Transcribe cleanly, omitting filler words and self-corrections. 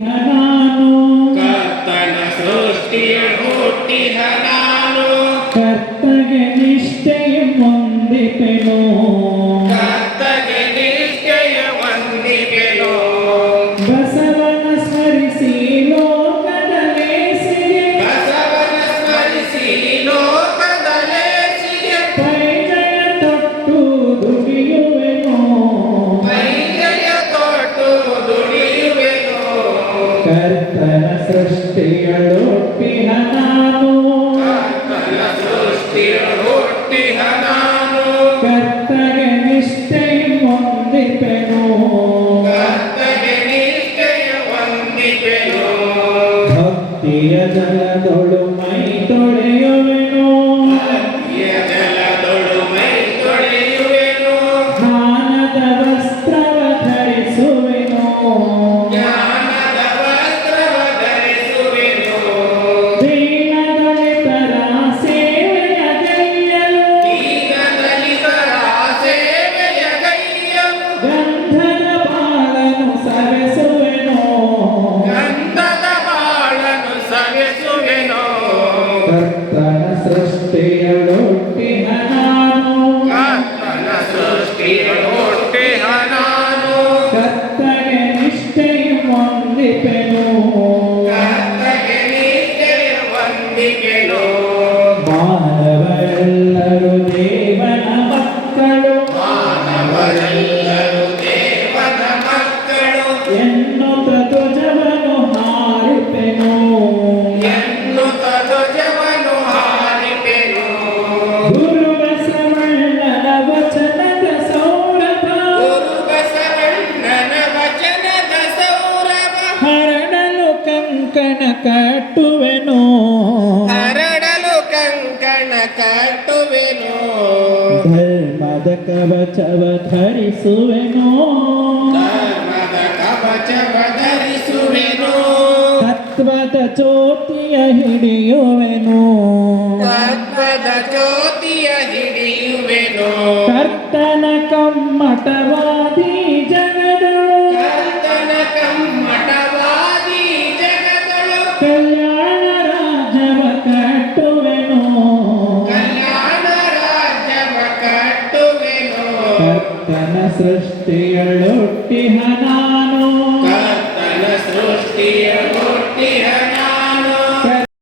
ನಾನು ಕರ್ತನ ಸೃಷ್ಟಿಯ ಹುಟ್ಟಿದ ನಾನು ಕರ್ತಗೆ ನಿಷ್ಠೆಯ ಹೊಂದಿಪೆನು ಕರ್ತಗೆ ನಿಷ್ಠೆಯ ವಂದಿಪೆನು ಬಸವನ ಸ್ಮರಿಸಿ ಲೋಕದಲೇಸಿಗೆ ಬಸವನ ಸ್ಮರಿಸಿ ಲೋಕದಲೇಸಿಗೆ ಪರಿಚಯ ತೊಟ್ಟು ದುಡಿಯುವೆನು ಪರಿಚಯ ತೊಟ್ಟು ದುಡಿಯುವೆನು ಕರ್ತನ ಸೃಷ್ಟಿಯಳೊಟ್ಟಿನ ನಾನು ಕರ್ತನ ಸೃಷ್ಟಿಯ ಹುಟ್ಟಿದ ನಾನು ಕರ್ತಗೆ ನಿಷ್ಠೆಯ ಹೊಂದಿಪೆನು ಕರ್ತಗೆ ನಿಷ್ಠೆಯ ವಂದಿಪೆನು ಭಕ್ತಿಯ ಜಲದೊಳು ಮೈ ತೊಳೆಯುವೆನು ಭಕ್ತಿಯ ಜಲದೊಳು ಮೈ ತೊಳೆಯುವೆನು ಜ್ಞಾನದ ವಸ್ತ್ರವ ಧರಿಸುವೆನು ಜ್ಞಾನದ ವಸ್ತ್ರವ ಧರಿಸುವೆನು ದೀನದಲಿತರ ಸೇವೆಯ ಗೈಯಲು ದೀನದಲಿತರ ಸೇವೆಯ ಗೈಯಲು ಗಂಧದ ಬಾಳನು ಸವೆಸುವೆನು ಗಂಧದ ಬಾಳನು ಸವೆಸುವೆನು ಕರ್ತನ ಸೃಷ್ಟಿಯಳೊಟ್ಟಿನ ನಾನು ಕರ್ತನ ಸೃಷ್ಟಿಯ ಹುಟ್ಟಿದ ನಾನು ಕರ್ತಗೆ ನಿಷ್ಠೆಯ ಹೊಂದಿಪೆನು ಕರ್ತಗೆ ನಿಷ್ಠೆಯ ವಂದಿಪೆನು ಮಾನವರೆಲ್ಲರೂ ದೇವನ ಮಕ್ಕಳು ಮಾನವರೆಲ್ಲರೂ ದೇವನ ಮಕ್ಕಳು ಎನ್ನುತ್ತ ಧ್ವಜವನ್ನು ಹಾರಿಪೆನು ಎನ್ನುತ್ತ ಧ್ವಜವನ್ನು ಹಾರಿಪೆನು ಗುರು ಬಸವಣ್ಣನ ವಚನದ ಸೌರಭ ಗುರು ಬಸವಣ್ಣನ ವಚನದ ಸೌರಭ ಹರಡಲು ಕಂಕಣ ಕಟ್ಟುವೆನು ಹರಡಲು ಕಂಕಣ ಕಟ್ಟುವೆನು ಧರ್ಮದ ಕವಚವ ಧರಿಸುವೆನು ಧರ್ಮದ ಕವಚವ ಧರಿಸುವೆನು ತತ್ವದ ಜ್ಯೋತಿಯ ಹಿಡಿಯುವೆನು ತತ್ವದ ಜ್ಯೋತಿಯ ಹಿಡಿಯುವೆನು ಕರ್ತನ ಕಮ್ಮಟವಾದಿ ಜಗದಳು ಕರ್ತನ ಕಮ್ಮಟವಾದಿ ಜಗದಳು ಕಲ್ಯಾಣ ರಾಜ್ಯವ ಕಟ್ಟುವೆನು ಕಲ್ಯಾಣ ರಾಜ್ಯವ ಕಟ್ಟುವೆನು ಕರ್ತನ ಸೃಷ್ಟಿಯಳೊಟ್ಟಿಹ ನಾನು ಕರ್ತನ ಸೃಷ್ಟಿಯ